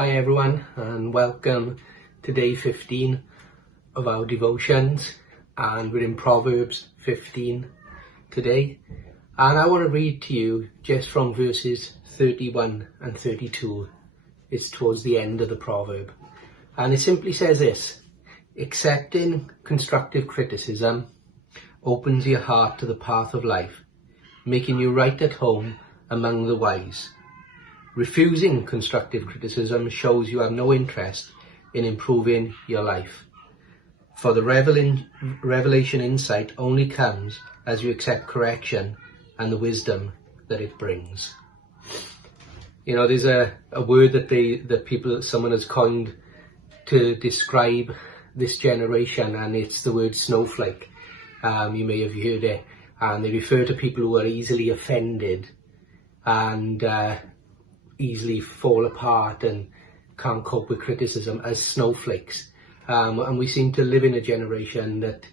Hi everyone, and welcome to day 15 of our devotions, and we're in Proverbs 15 today, and I want to read to you just from verses 31 and 32. It's towards the end of the proverb, and it simply says this: accepting constructive criticism opens your heart to the path of life, making you right at home among the wise. Refusing constructive criticism shows you have no interest in improving your life. For the revelation insight only comes as you accept correction and the wisdom that it brings. You know, there's a word that someone has coined to describe this generation, and it's the word snowflake. You may have heard it, and they refer to people who are easily offended and easily fall apart and can't cope with criticism as snowflakes. And we seem to live in a generation that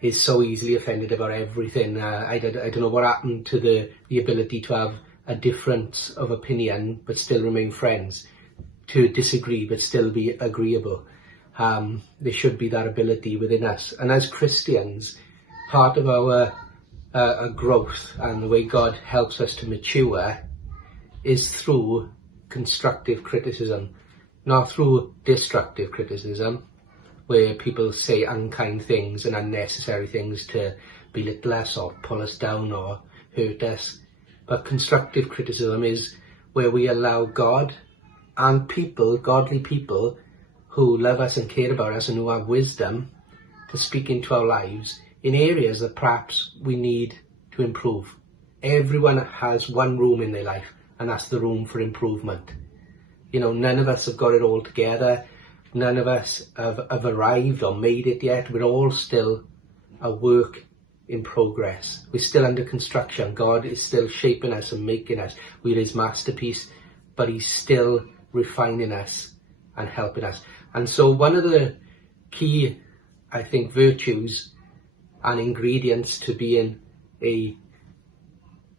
is so easily offended about everything. I don't know what happened to the ability to have a difference of opinion but still remain friends, to disagree but still be agreeable. There should be that ability within us. And as Christians, part of our growth and the way God helps us to mature is through constructive criticism, not through destructive criticism, where people say unkind things and unnecessary things to belittle us or pull us down or hurt us. But constructive criticism is where we allow God and people, godly people, who love us and care about us and who have wisdom, to speak into our lives in areas that perhaps we need to improve. Everyone has one room in their life, and that's the room for improvement. You know, none of us have got it all together. None of us have arrived or made it yet. We're all still a work in progress. We're still under construction. God is still shaping us and making us. We're his masterpiece, but he's still refining us and helping us. And so one of the key, I think, virtues and ingredients to being a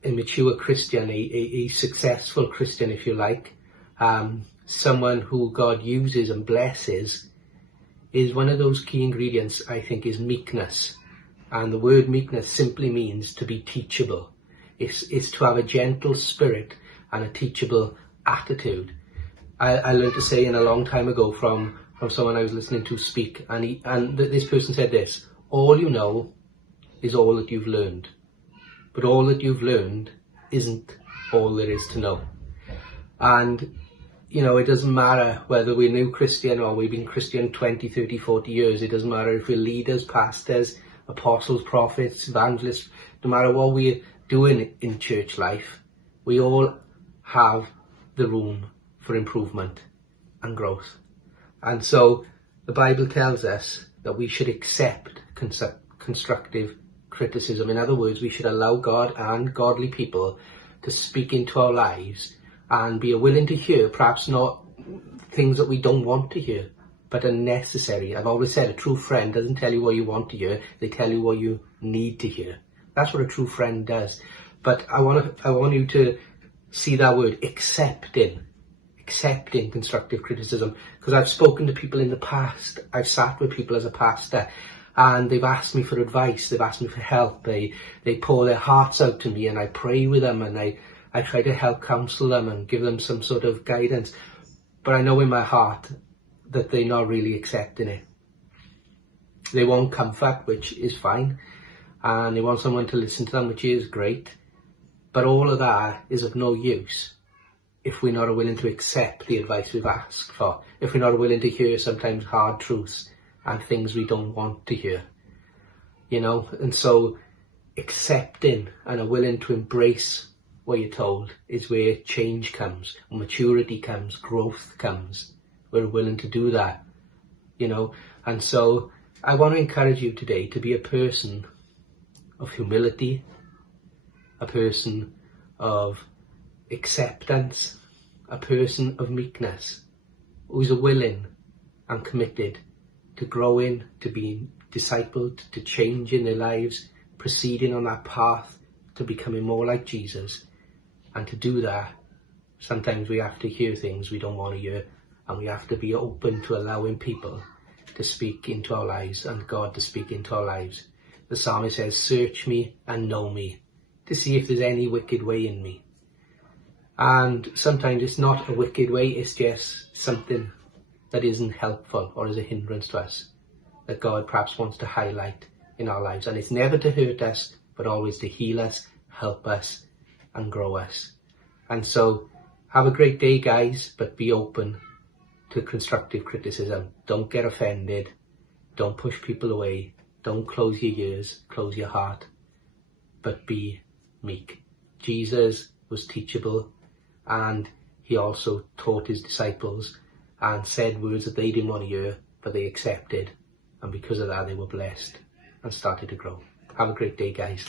mature Christian, a successful Christian, if you like, someone who God uses and blesses, is one of those key ingredients, I think, is meekness. And the word meekness simply means to be teachable. It's to have a gentle spirit and a teachable attitude. I learned to say a long time ago from someone I was listening to speak, and this person said this: all you know is all that you've learned. But all that you've learned isn't all there is to know. And, you know, it doesn't matter whether we're new Christian or we've been Christian 20, 30, 40 years. It doesn't matter if we're leaders, pastors, apostles, prophets, evangelists. No matter what we're doing in church life, we all have the room for improvement and growth. And so the Bible tells us that we should accept constructive criticism. In other words, we should allow God and godly people to speak into our lives and be willing to hear, perhaps not things that we don't want to hear, but are necessary. I've always said a true friend doesn't tell you what you want to hear, they tell you what you need to hear. That's what a true friend does. But I want you to see that word, accepting constructive criticism, because I've spoken to people in the past. I've sat with people as a pastor, and they've asked me for advice, they've asked me for help, they pour their hearts out to me, and I pray with them, and I try to help counsel them and give them some sort of guidance. But I know in my heart that they're not really accepting it. They want comfort, which is fine, and they want someone to listen to them, which is great. But all of that is of no use if we're not willing to accept the advice we've asked for, if we're not willing to hear sometimes hard truths and things we don't want to hear, you know. And so accepting and are willing to embrace what you're told is where change comes, maturity comes, growth comes. We're willing to do that, you know. And so I want to encourage you today to be a person of humility, a person of acceptance, a person of meekness, who's willing and committed to growing, to being discipled, to changing their lives, proceeding on that path to becoming more like Jesus. And to do that, sometimes we have to hear things we don't want to hear, and we have to be open to allowing people to speak into our lives and God to speak into our lives. The psalmist says, search me and know me, to see if there's any wicked way in me. And sometimes it's not a wicked way, it's just something that isn't helpful or is a hindrance to us, that God perhaps wants to highlight in our lives. And it's never to hurt us, but always to heal us, help us, and grow us. And so, have a great day, guys, but be open to constructive criticism. Don't get offended. Don't push people away. Don't close your ears, close your heart, but be meek. Jesus was teachable, and he also taught his disciples and said words that they didn't want to hear, but they accepted. And because of that, they were blessed and started to grow. Have a great day, guys.